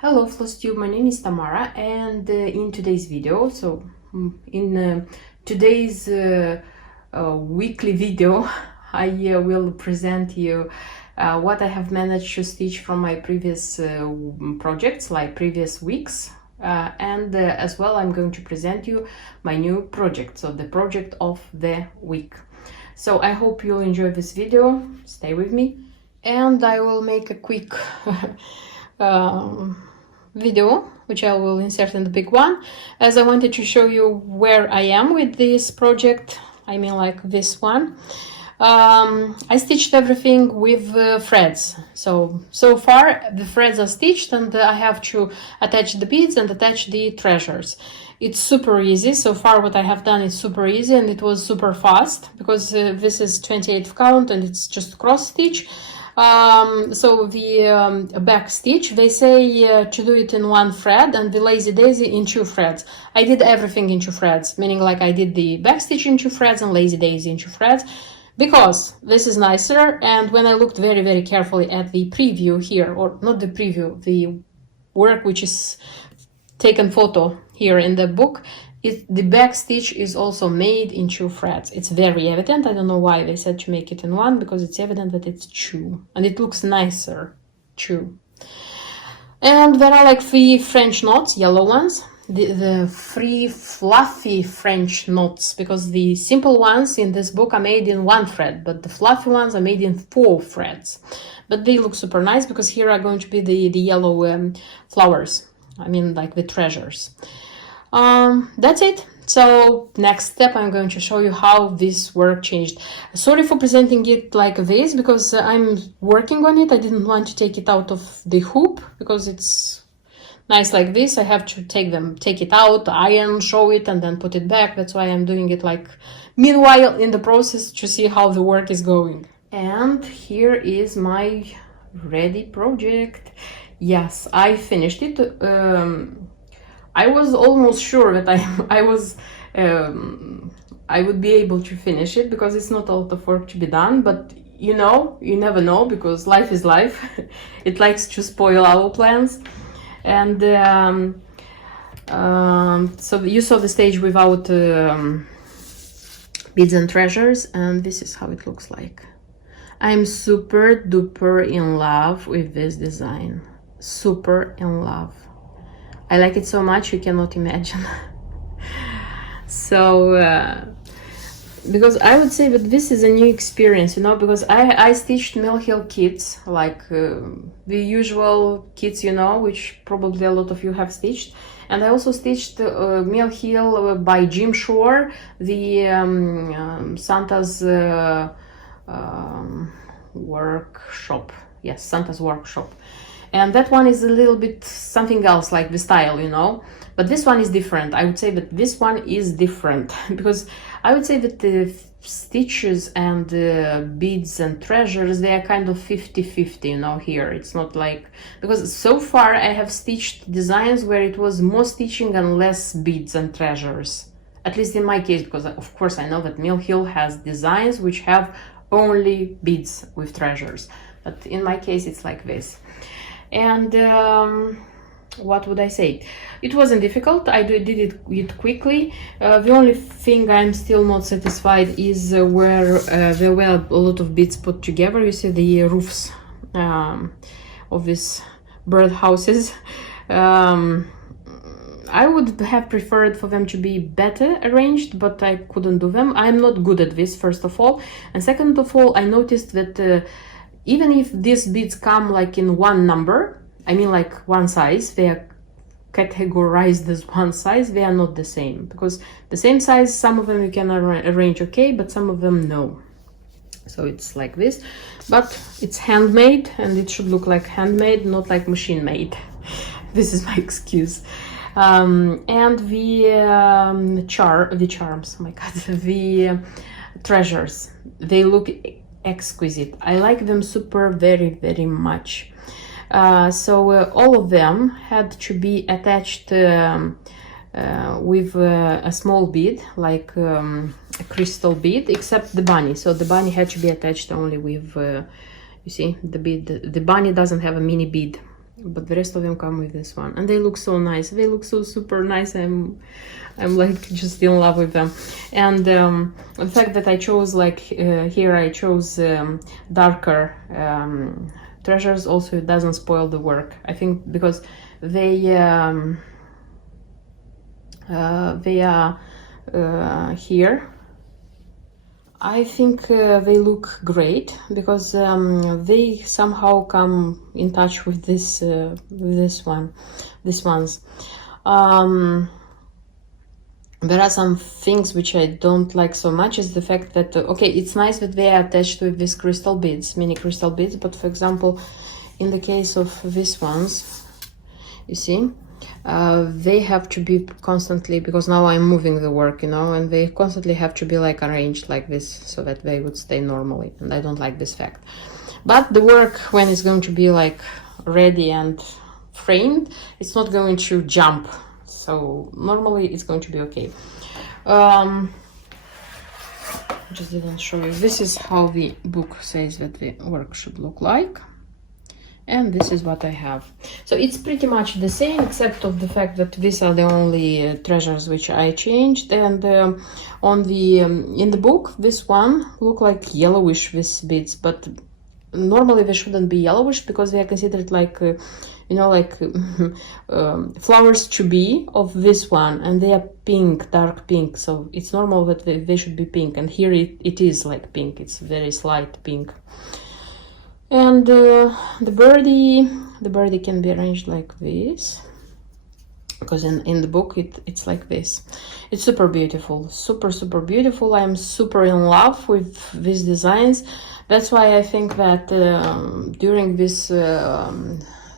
Hello FlossTube, my name is Tamara, and in today's video, in today's weekly video, I will present you what I have managed to stitch from my previous projects, like previous weeks, and as well I'm going to present you my new project, so the project of the week. So I hope you'll enjoy this video, stay with me, and I will make a quick video, which I will insert in the big one, as I wanted to show you where I am with this project. I mean, like this one. I stitched everything with threads. So far the threads are stitched, and I have to attach the beads and attach the treasures. It's super easy. So far what I have done is super easy, and it was super fast because this is 28th count and it's just cross stitch. So the back stitch, they say to do it in one thread, and the lazy daisy in 2 threads. I did everything in 2 threads, meaning like I did the back stitch in 2 threads and lazy daisy in 2 threads, because this is nicer. And when I looked very carefully at the preview here, or not the preview, the work which is taken photo here in the book, the back stitch is also made in 2 threads. It's very evident. I don't know why they said to make it in 1, because it's evident that it's 2, and it looks nicer, 2. And there are like 3 French knots, yellow ones, the 3 fluffy French knots, because the simple ones in this book are made in 1 thread, but the fluffy ones are made in 4 threads. But they look super nice, because here are going to be the yellow flowers, I mean like the treasures. That's it. So next step, I'm going to show you how this work changed. Sorry for presenting it like this, because I'm working on it. I didn't want to take it out of the hoop because it's nice like this. I have to take it out, iron, show it, and then put it back. That's why I'm doing it like meanwhile in the process, to see how the work is going. And here is my ready project. Yes, I finished it. I was almost sure that I would be able to finish it, because it's not a lot of work to be done, but you never know, because life is life. It likes to spoil our plans. And so you saw the stage without beads and treasures, and this is how it looks like. I'm super duper in love with this design. Super in love. I like it so much you cannot imagine. So because I would say that this is a new experience, because I stitched Mill Hill kits, like the usual kits, which probably a lot of you have stitched. And I also stitched Mill Hill by Jim Shore, the Santa's workshop. Yes, Santa's workshop. And that one is a little bit something else, like the style, but this one is different. I would say that this one is different, because I would say that the stitches and beads and treasures, they are kind of 50-50, here. It's not like, because so far I have stitched designs where it was more stitching and less beads and treasures, at least in my case, because of course I know that Mill Hill has designs which have only beads with treasures, but in my case it's like this. And what would I say? It wasn't difficult. I did it quickly. The only thing I'm still not satisfied is where there were a lot of beads put together. You see the roofs of these birdhouses. I would have preferred for them to be better arranged, but I couldn't do them. I'm not good at this, first of all. And second of all, I noticed that even if these beads come like in one number, I mean like one size, they are categorized as one size, they are not the same. Because the same size, some of them you can arrange okay, but some of them no. So it's like this, but it's handmade, and it should look like handmade, not like machine made. This is my excuse. And the charms, oh my god, the treasures, they look exquisite. I like them super very much. So all of them had to be attached with a small bead, like a crystal bead, except the bunny. So the bunny had to be attached only with you see the bead. The bunny doesn't have a mini bead but the rest of them come with this one, and they look so nice. They look so super nice. I'm like just in love with them. And the fact that I chose like here I chose darker treasures, also it doesn't spoil the work, I think, because they are here. I think they look great because they somehow come in touch with this these ones. There are some things which I don't like so much, is the fact that okay, it's nice that they are attached with these crystal beads, mini crystal beads, but for example, in the case of these ones, you see, they have to be constantly, because now I'm moving the work, you know, and they constantly have to be like arranged like this so that they would stay normally, and I don't like this fact. But the work, when it's going to be like ready and framed, it's not going to jump, so normally it's going to be okay. Just didn't show you. This is how the book says that the work should look like. And this is what I have. So it's pretty much the same, except of the fact that these are the only treasures which I changed. And on the in the book, this one look like yellowish with beads, but normally they shouldn't be yellowish because they are considered like you know, like flowers to be of this one, and they are pink, dark pink. So it's normal that they should be pink, and here it is like pink. It's very slight pink. And the birdie can be arranged like this, because in the book it's like this. It's super beautiful, super beautiful. I'm super in love with these designs. That's why I think that during this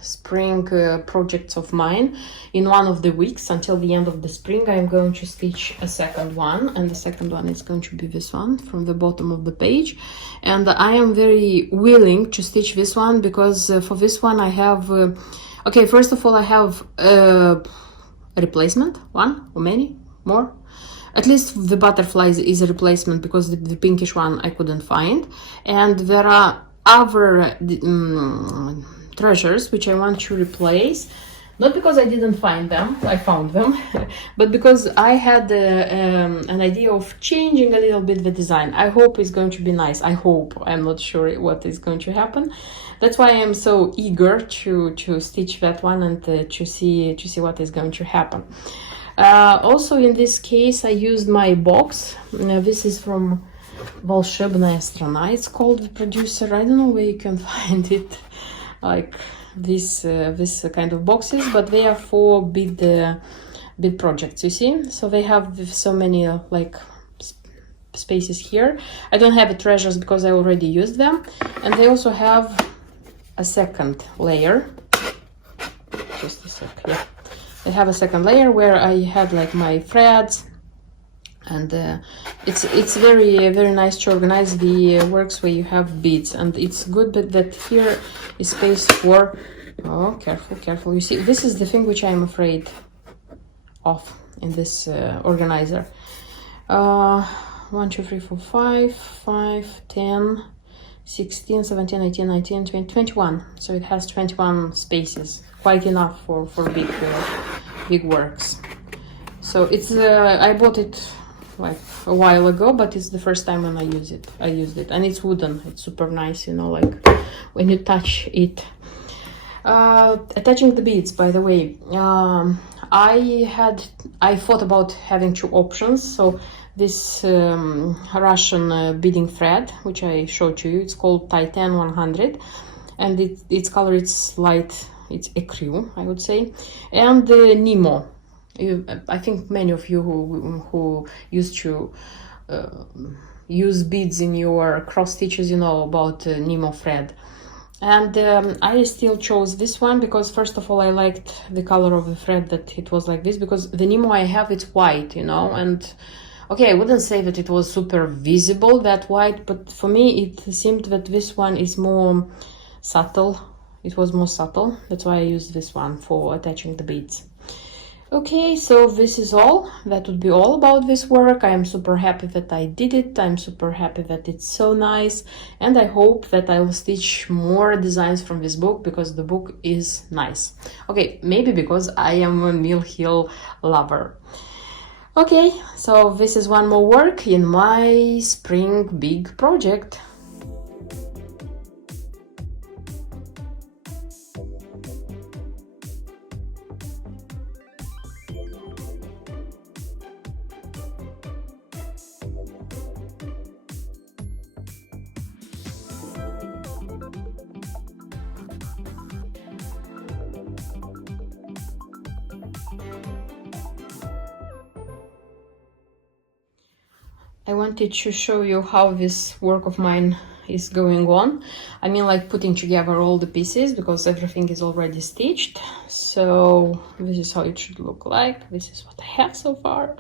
spring projects of mine, in one of the weeks until the end of the spring, I'm going to stitch a second one, and the second one is going to be this one from the bottom of the page. And I am very willing to stitch this one because for this one I have okay, first of all, I have a replacement, one or many more. At least the butterflies is a replacement because the pinkish one I couldn't find, and there are other treasures which I want to replace, not because I didn't find them, I found them, but because I had an idea of changing a little bit the design. I hope it's going to be nice. I hope. I'm not sure what is going to happen. That's why I am so eager to stitch that one and to see what is going to happen. Also, in this case, I used my box. This is from Волшебная страна, it's called, the producer. I don't know where you can find it, like this kind of boxes, but they are for bead projects, you see. So they have so many like spaces here. I don't have the treasures because I already used them, and they also have a second layer. Just a sec. Yeah, they have a second layer where I had like my threads, and it's very nice to organize the works where you have beads, and it's good that here is space for, oh, careful, you see, this is the thing which I'm afraid of in this organizer. 1 2 3 4 5 10 16 17 18 19 20 21, so it has 21 spaces, quite enough for big works. So it's I bought it like a while ago, but it's the first time when I used it, and it's wooden. It's super nice, you know, like when you touch it. Attaching the beads, by the way, I thought about having two options. So this Russian beading thread, which I showed you, it's called Titan 100, and its color is light, it's ecru, I would say, and the Nemo. I think many of you who used to use beads in your cross stitches, you know about Nemo thread. And I still chose this one because, first of all, I liked the color of the thread, that it was like this, because the Nemo I have, it's white, you know, and okay, I wouldn't say that it was super visible, that white, but for me it seemed that this one is more subtle. It was more subtle. That's why I used this one for attaching the beads. Okay, so this is all. That would be all about this work. I am super happy that I did it. I'm super happy that it's so nice. And I hope that I will stitch more designs from this book because the book is nice. Okay, maybe because I am a Mill Hill lover. Okay, so this is one more work in my spring big project. I wanted to show you how this work of mine is going on. I mean, like putting together all the pieces because everything is already stitched. So this is how it should look like. This is what I have so far.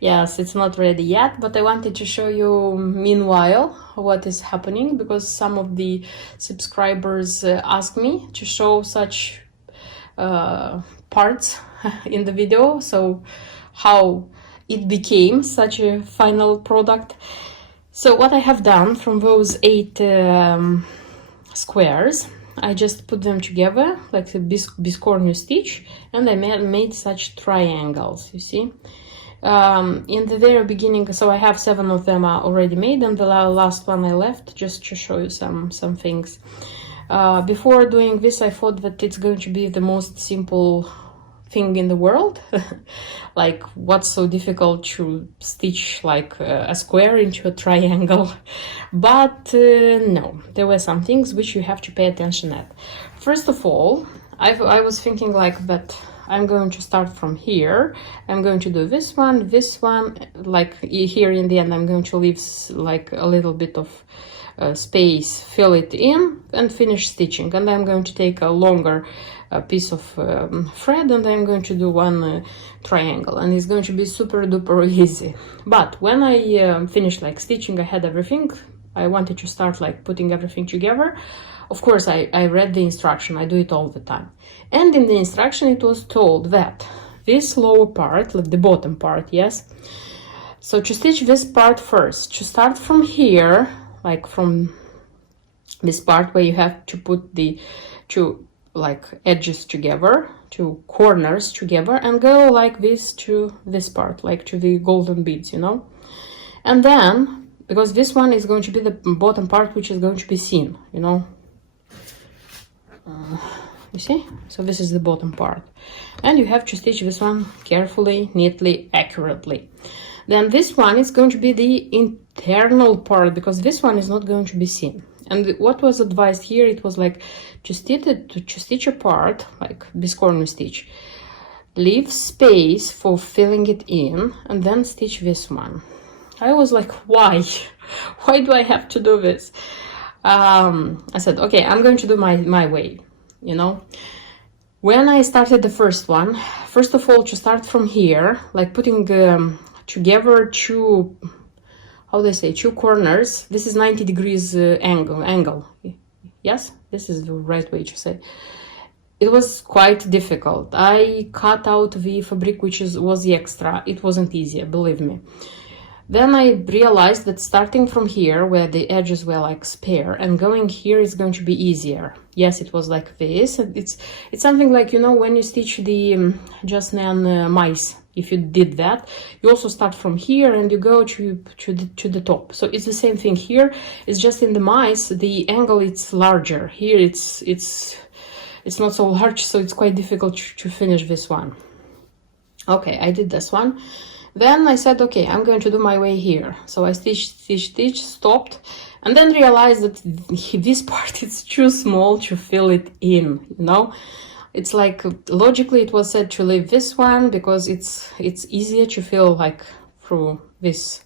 Yes, it's not ready yet, but I wanted to show you meanwhile what is happening because some of the subscribers asked me to show such parts in the video. So how it became such a final product. So what I have done from those 8 squares, I just put them together like a biscornu stitch, and I made such triangles, you see. In the very beginning, so I have 7 of them are already made, and the last one I left just to show you some things. Before doing this, I thought that it's going to be the most simple thing in the world. Like, what's so difficult to stitch like a square into a triangle? But no, there were some things which you have to pay attention at. First of all, I was thinking like that I'm going to start from here. I'm going to do this one, like here in the end I'm going to leave like a little bit of space, fill it in and finish stitching. And I'm going to take a longer piece of thread and I'm going to do one triangle, and it's going to be super duper easy. But when I finished like stitching, I had everything. I wanted to start like putting everything together. Of course, I read the instruction. I do it all the time. And in the instruction, it was told that this lower part, like the bottom part, yes. So to stitch this part first, to start from here, like from this part where you have to put the two like edges together, two corners together, and go like this to this part, like to the golden beads, you know. And then, because this one is going to be the bottom part which is going to be seen, you know. You see? So this is the bottom part. And you have to stitch this one carefully, neatly, accurately. Then this one is going to be the internal part, because this one is not going to be seen. And what was advised here, it was like to stitch a part, like biscornu stitch, leave space for filling it in, and then stitch this one. I was like, why? Why do I have to do this? I said, okay, I'm going to do my way, you know. When I started the first one, first of all, to start from here, like putting together two, how do I say, two corners. This is 90 degrees angle. Yes, this is the right way to say. It was quite difficult. I cut out the fabric which was the extra. It wasn't easy, believe me. Then I realized that starting from here, where the edges were like spare, and going here is going to be easier. Yes, it was like this. It's something like, you know, when you stitch the just Nan mice. If you did that, you also start from here and you go to the top. So it's the same thing here. It's just in the mice, the angle it's larger. Here it's not so large, so it's quite difficult to finish this one. Okay, I did this one. Then I said, okay, I'm going to do my way here. So I stitched, stopped, and then realized that this part is too small to fill it in, you know. It's like, logically it was said to leave this one because it's easier to fill like through this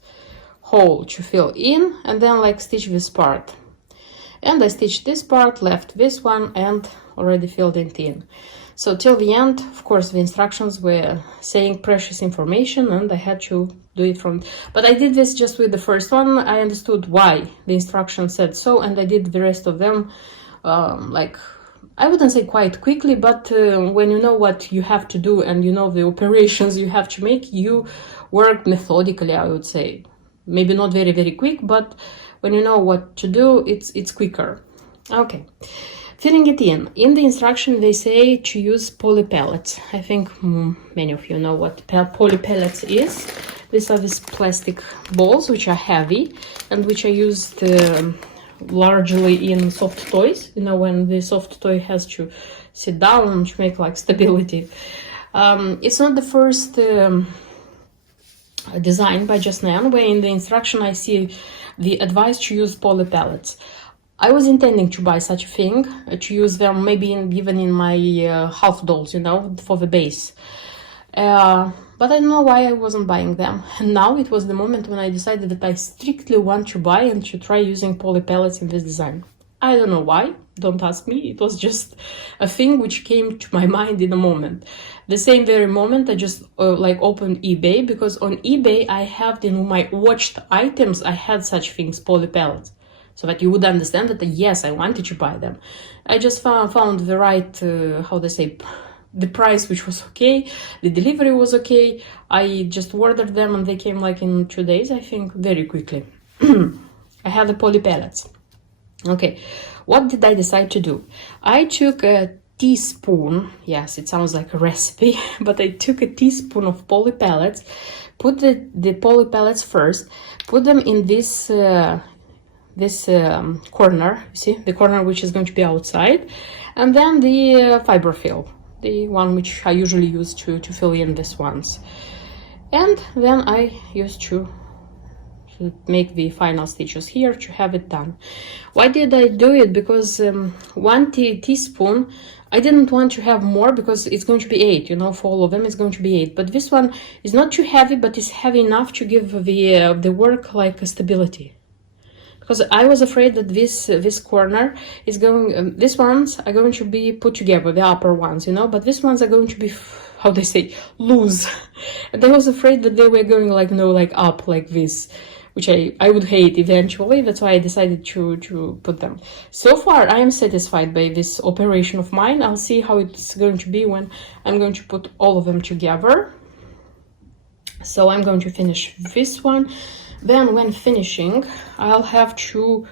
hole to fill in, and then like stitch this part. And I stitched this part, left this one, and already filled it in. So till the end, of course, the instructions were saying precious information, and I had to do it from... But I did this just with the first one. I understood why the instruction said so, and I did the rest of them like I wouldn't say quite quickly, but when you know what you have to do and you know the operations you have to make, you work methodically, I would say. Maybe not very, very quick, but when you know what to do, it's quicker. Okay. Filling it in. In the instruction, they say to use poly pellets. I think many of you know what poly pellets is. These are these plastic balls, which are heavy and which are used largely in soft toys. You know, when the soft toy has to sit down to make like stability. It's not the first design by just Nan, where in the instruction I see the advice to use poly pellets. I was intending to buy such a thing, to use them maybe even in my half dolls, you know, for the base. But I don't know why I wasn't buying them. And now it was the moment when I decided that I strictly want to buy and to try using poly pellets in this design. I don't know why, don't ask me. It was just a thing which came to my mind in a moment. The same very moment I just like opened eBay, because on eBay I have in my watched items, I had such things, poly pellets. So that you would understand that yes, I wanted to buy them. I just found the right, how they say, the price which was okay, the delivery was okay. I just ordered them and they came like in 2 days, I think, very quickly. I had the poly pellets. Okay, what did I decide to do? I took a teaspoon, yes, it sounds like a recipe, but I took a teaspoon of poly pellets, put the poly pellets first, put them in this corner, you see, the corner which is going to be outside, and then the fiberfill, the one which I usually use to fill in these ones. And then I used to make the final stitches here to have it done. Why did I do it? Because 1 teaspoon, I didn't want to have more because it's going to be 8, you know, for all of them it's going to be 8. But this one is not too heavy, but it's heavy enough to give the work like a stability. Because I was afraid that this corner is going, these ones are going to be put together, the upper ones, you know, but these ones are going to be, how they say, loose. And I was afraid that they were going like, no, like up like this, which I would hate eventually. That's why I decided to put them. So far, I am satisfied by this operation of mine. I'll see how it's going to be when I'm going to put all of them together. So I'm going to finish this one. Then when finishing, I'll have to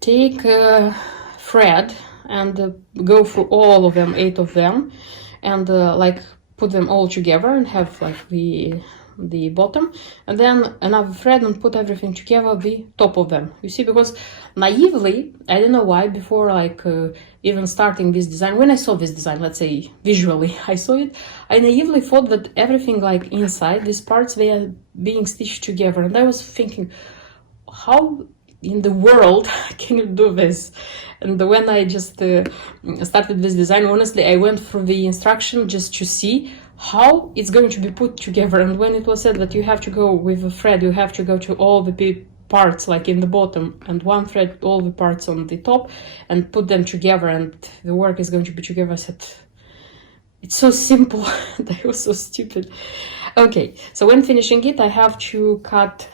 take a thread and go through all of them, 8 of them, and like put them all together and have like the bottom, and then another thread and put everything together, the top of them, you see, because naively, I don't know why, before like even starting this design, when I saw this design, let's say visually I saw it, I naively thought that everything like inside these parts, they are being stitched together, and I was thinking, how in the world can you do this? And when I just started this design, honestly, I went through the instruction just to see how it's going to be put together. And when it was said that you have to go with a thread, you have to go to all the parts like in the bottom and one thread, all the parts on the top, and put them together, and the work is going to be together, I said, it's so simple. And I was so stupid. Okay, so when finishing it, I have to cut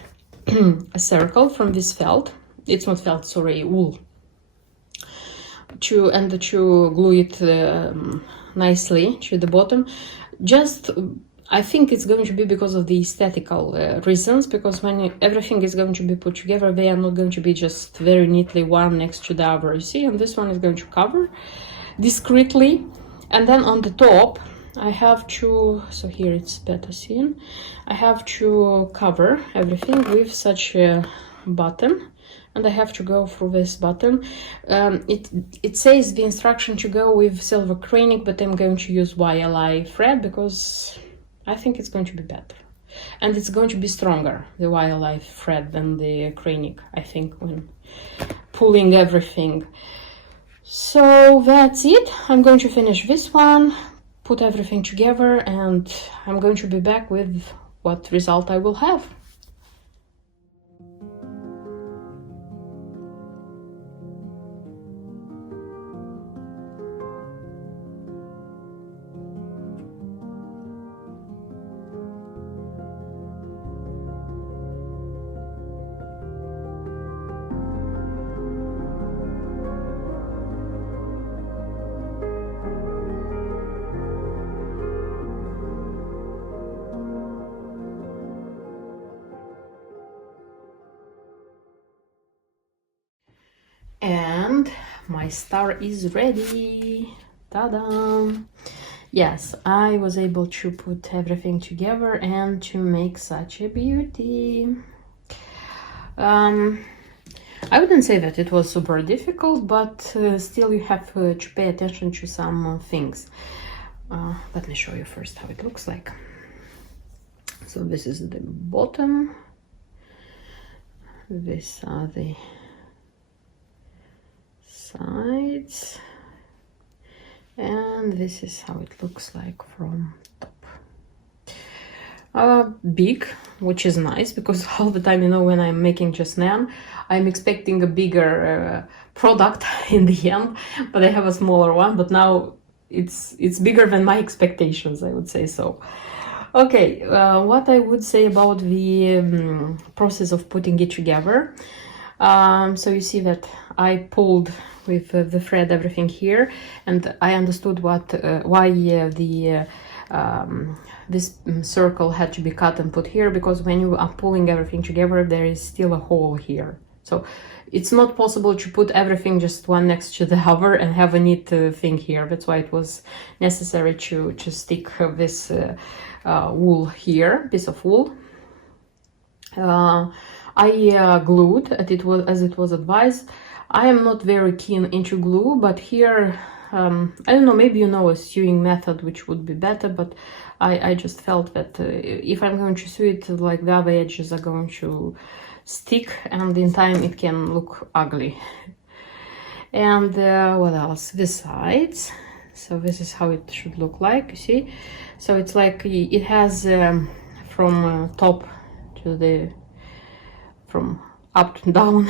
a circle from this felt. It's not felt, sorry, wool. To glue it nicely to the bottom. Just, I think it's going to be because of the aesthetical reasons, because when everything is going to be put together, they are not going to be just very neatly one next to the other, you see, and this one is going to cover discreetly. And then on the top, I have to, so here it's better seen, I have to cover everything with such a button. And I have to go through this button. It says the instruction to go with silver cranic, but I'm going to use YLI thread because I think it's going to be better. And it's going to be stronger, the YLI thread, than the cranic, I think, when pulling everything. So that's it. I'm going to finish this one, put everything together, and I'm going to be back with what result I will have. my star is ready. Ta-da! Yes, I was able to put everything together and to make such a beauty. I wouldn't say that it was super difficult, but still you have to pay attention to some things. Let me show you first how it looks like. So this is the bottom. These are the sides. And this is how it looks like from top. Big, which is nice, because all the time, you know, when I'm making just Nan, I'm expecting a bigger product in the end, but I have a smaller one. But now it's bigger than my expectations, I would say so. Okay, what I would say about the process of putting it together. So you see that I pulled with the thread everything here, and I understood what why this circle had to be cut and put here, because when you are pulling everything together, there is still a hole here. So it's not possible to put everything just one next to the other and have a neat thing here. That's why it was necessary to stick this wool here, piece of wool. I glued as it was advised. I am not very keen into glue, but here, I don't know, maybe you know a sewing method which would be better, but I just felt that if I'm going to sew it, like the other edges are going to stick, and in time it can look ugly. And what else? The sides. So this is how it should look like, you see. So it's like it has from top to the from up to down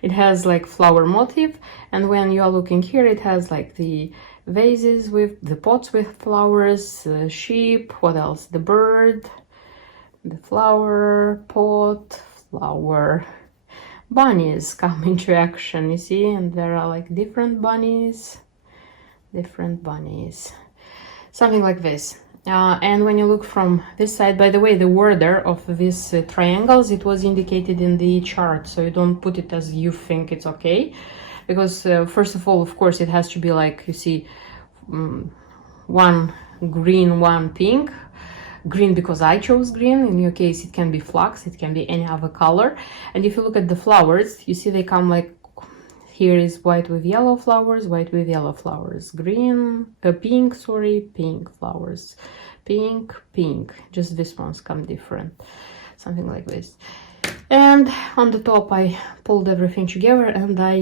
it has like flower motif, and when you are looking here, it has like the vases with the pots with flowers, sheep, what else, the bird, the flower pot, flower, bunnies come into action, you see, and there are like different bunnies, something like this. And when you look from this side, by the way, the order of these triangles, it was indicated in the chart, so you don't put it as you think it's okay, because first of all, of course, it has to be like, you see, one green, one pink. Green because I chose green. In your case, it can be flax, it can be any other color. And if you look at the flowers, you see they come like, here is white with yellow flowers, white with yellow flowers, green, pink, sorry, pink flowers, pink, pink. Just these ones come different, something like this. And on the top, I pulled everything together, and I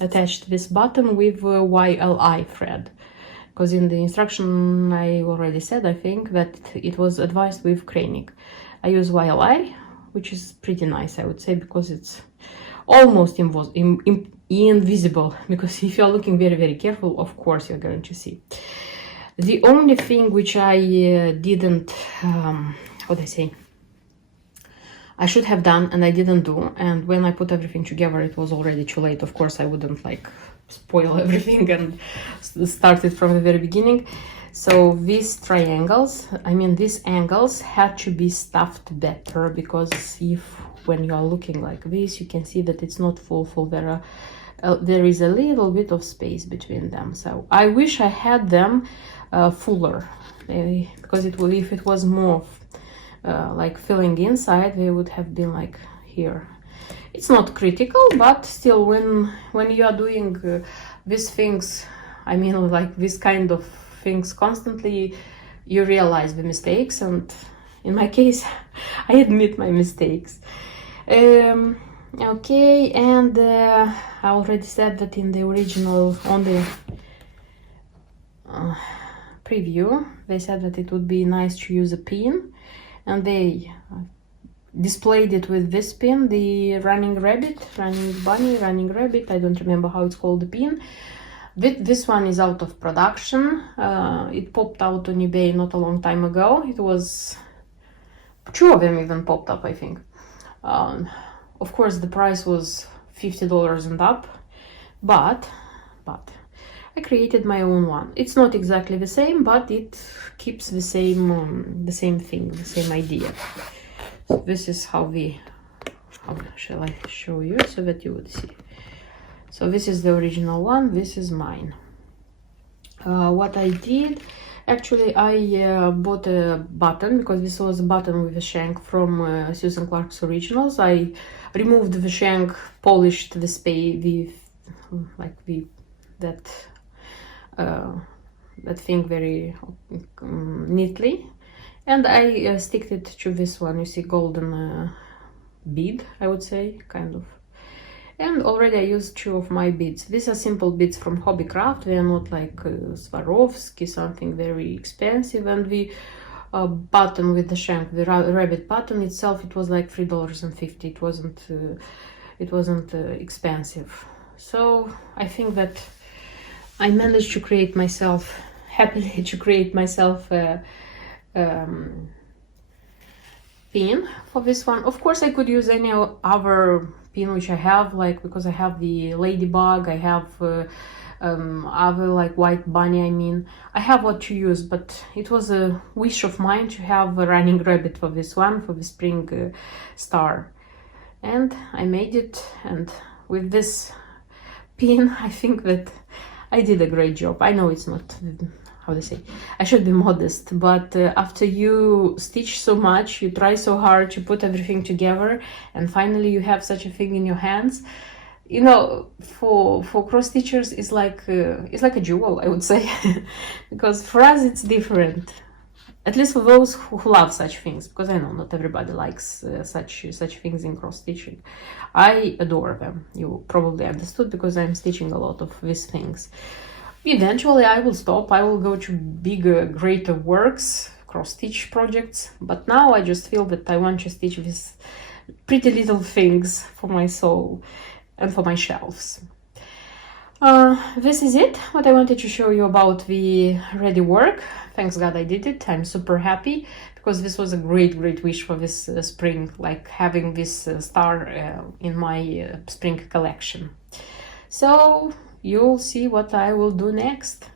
attached this button with YLI thread, because in the instruction I already said, I think, that it was advised with craning. I use YLI, which is pretty nice, I would say, because it's almost invisible, because if you're looking very, very careful, of course you're going to see. The only thing which I didn't, what I say, I should have done and I didn't do, and when I put everything together, it was already too late. Of course, I wouldn't like spoil everything and start it from the very beginning. So these triangles, I mean these angles, had to be stuffed better, because if when you are looking like this, you can see that it's not full. There is a little bit of space between them. So I wish I had them fuller, because if it was more like filling inside, they would have been like here. It's not critical, but still, when you are doing these things, I mean like this kind of things constantly, you realize the mistakes, and in my case I admit my mistakes. Okay, and I already said that in the original, on the preview, they said that it would be nice to use a pin, and they displayed it with this pin, the running rabbit, running bunny, running rabbit, I don't remember how it's called, the pin. This one is out of production. It popped out on eBay not a long time ago. It was, two of them even popped up, I think. Of course, the price was $50 and up, but I created my own one. It's not exactly the same, but it keeps the same thing, the same idea. So this is how shall I show you so that you would see. So this is the original one, this is mine. What I did, actually I bought a button, because this was a button with a shank from Susan Clark's Originals. I removed the shank, polished the space, that thing very neatly, and I sticked it to this one. You see golden bead, I would say, kind of. And already I used 2 of my beads. These are simple beads from Hobbycraft. They are not like Swarovski, something very expensive. And the button with the shank, the rabbit button itself, it was like $3.50. It wasn't expensive. So I think that I managed to create myself, happily to create myself a pin for this one. Of course, I could use any other pin which I have, like, because I have the ladybug, I have other like white bunny. I mean, I have what to use, but it was a wish of mine to have a running rabbit for this one, for the spring star, and I made it. And with this pin, I think that I did a great job. I know it's not, how to say, I should be modest, but after you stitch so much, you try so hard to put everything together, and finally you have such a thing in your hands, you know, for cross stitchers, it's like a jewel, I would say. Because for us it's different, at least for those who love such things, because I know not everybody likes such things in cross stitching. I adore them. You probably understood, because I'm stitching a lot of these things. Eventually I will stop, I will go to bigger, greater works, cross stitch projects, but now I just feel that I want to stitch these pretty little things for my soul and for my shelves. This is it, what I wanted to show you about the ready work. Thanks God I did it. I'm super happy, because this was a great wish for this spring, like having this star in my spring collection. So you'll see what I will do next.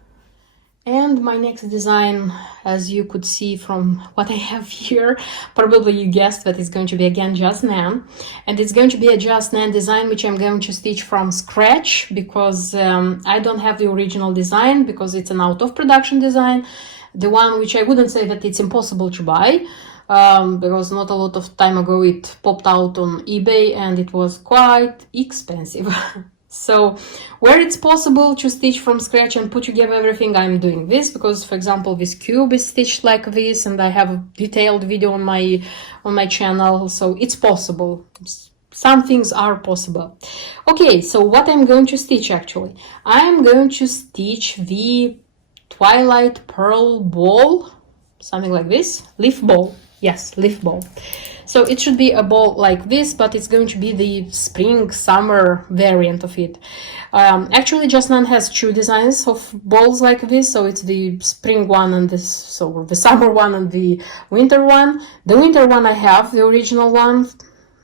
And my next design, as you could see from what I have here, probably you guessed that it's going to be again Just Nan. And it's going to be a Just Nan design, which I'm going to stitch from scratch, because I don't have the original design, because it's an out of production design. The one which I wouldn't say that it's impossible to buy, because not a lot of time ago it popped out on eBay and it was quite expensive. So where it's possible to stitch from scratch and put together everything, I'm doing this, because, for example, this cube is stitched like this, and I have a detailed video on my channel, so it's possible. Some things are possible. Okay, so what I'm going to stitch, actually, I'm going to stitch the Twilight Pearl ball, something like this, leaf ball. Yes, leaf ball. So it should be a ball like this, but it's going to be the spring summer variant of it. Actually, Just Nan has 2 designs of balls like this, so it's the spring one and this, so the summer one and the winter one. The winter one I have, the original one,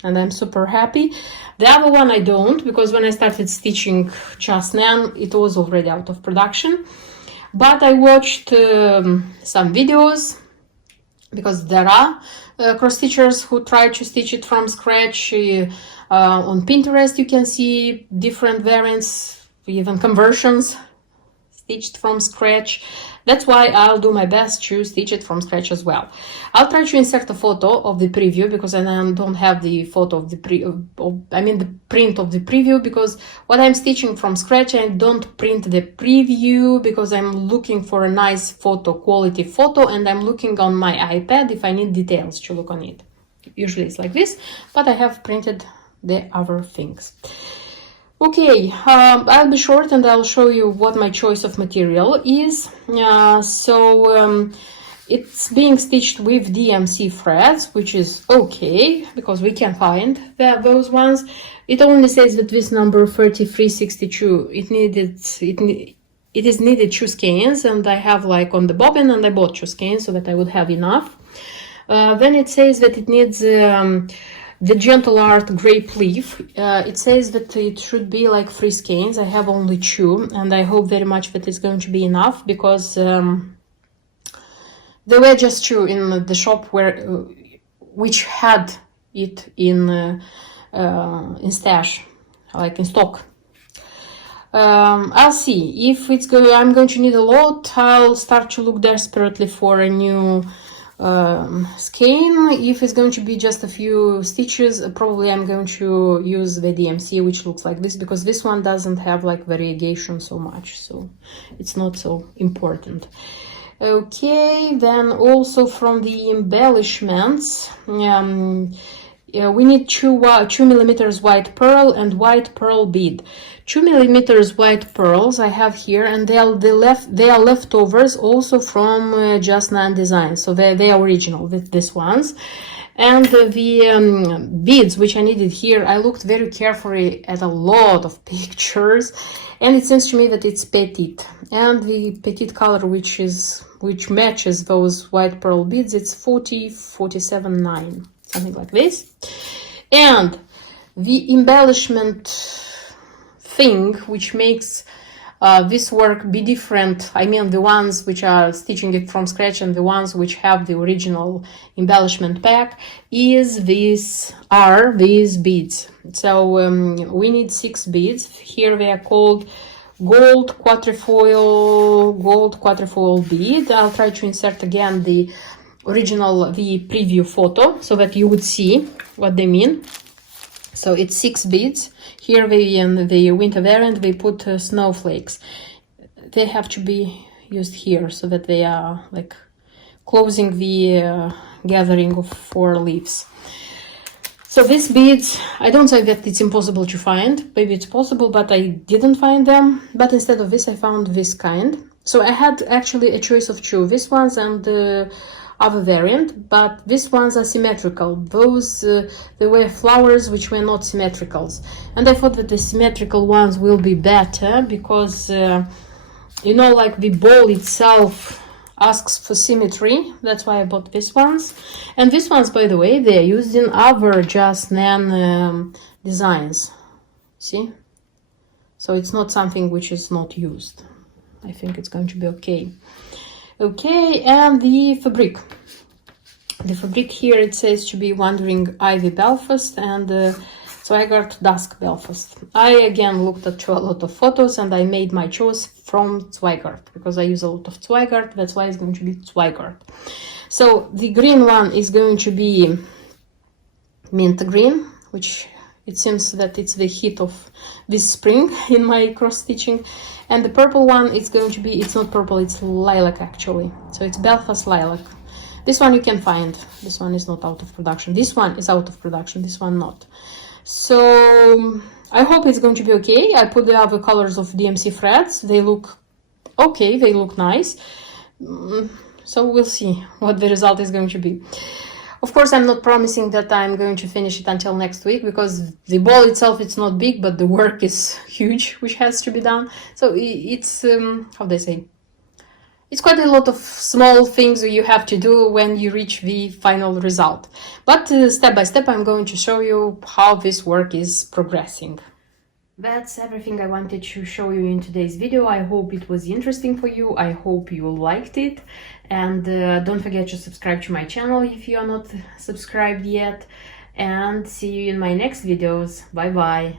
and I'm super happy. The other one I don't, because when I started stitching Just Nan, it was already out of production. But I watched some videos, because there are cross stitchers who try to stitch it from scratch. On Pinterest you can see different variants, even conversions stitched from scratch. That's why I'll do my best to stitch it from scratch as well. I'll try to insert a photo of the preview, because I don't have the photo of the the print of the preview, because what I'm stitching from scratch, I don't print the preview, because I'm looking for a nice photo, quality photo, and I'm looking on my iPad if I need details to look on it. Usually it's like this, but I have printed the other things. Okay, I'll be short and I'll show you what my choice of material is. It's being stitched with DMC threads, which is okay, because we can find those ones. It only says that this number 3362, it is needed 2 skeins, and I have like on the bobbin, and I bought 2 skeins so that I would have enough. Then it says that it needs the Gentle Art grape leaf. It says that it should be like 3 skeins. I have only 2, and I hope very much that it's going to be enough, because there were just 2 in the shop which had it in stash, like in stock. I'll see if it's going. I'm going to need a lot. I'll start to look desperately for a new skein. If it's going to be just a few stitches, probably I'm going to use the DMC, which looks like this, because this one doesn't have like variegation so much, so it's not so important. Okay, then also from the embellishments, yeah, we need 2 millimeters white pearl and white pearl bead. 2 millimeters white pearls I have here, and they are leftovers also from Just Nan Designs, so they are original with these ones. And the beads which I needed here, I looked very carefully at a lot of pictures, and it seems to me that it's petite, and the petite color which matches those white pearl beads, it's 47.9, something like this. And the embellishment thing which makes this work be different, I mean the ones which are stitching it from scratch and the ones which have the original embellishment pack, is these beads. So we need 6 beads. Here they are called gold quatrefoil bead. I'll try to insert again the preview photo so that you would see what they mean. So it's 6 beads. Here in the winter variant they put snowflakes. They have to be used here so that they are like closing the gathering of 4 leaves. So these beads, I don't say that it's impossible to find. Maybe it's possible, but I didn't find them. But instead of this, I found this kind. So I had actually a choice of 2, these ones and the other variant, but these ones are symmetrical. Those they were flowers which were not symmetrical, and I thought that the symmetrical ones will be better because you know, like the ball itself asks for symmetry. That's why I bought these ones. And these ones, by the way, they are used in other Just Nan designs. See? So it's not something which is not used. I think it's going to be okay. Okay, and the fabric. The fabric here, it says to be Wandering Ivy Belfast and Zweigart Dusk Belfast. I again looked at a lot of photos and I made my choice from Zweigart because I use a lot of Zweigart. That's why it's going to be Zweigart. So the green one is going to be mint green, which it seems that it's the hit of this spring in my cross stitching. And the purple one, it's going to be, it's not purple, it's lilac actually. So it's Belfast lilac. This one you can find. This one is not out of production. This one is out of production, this one not. So I hope it's going to be okay. I put the other colors of DMC threads. They look okay, they look nice. So we'll see what the result is going to be. Of course, I'm not promising that I'm going to finish it until next week because the ball itself, it's not big, but the work is huge, which has to be done. So it's, how they say, it's quite a lot of small things you have to do when you reach the final result. But step by step, I'm going to show you how this work is progressing. That's everything I wanted to show you in today's video. I hope it was interesting for you. I hope you liked it. And don't forget to subscribe to my channel if you are not subscribed yet. And see you in my next videos. Bye bye.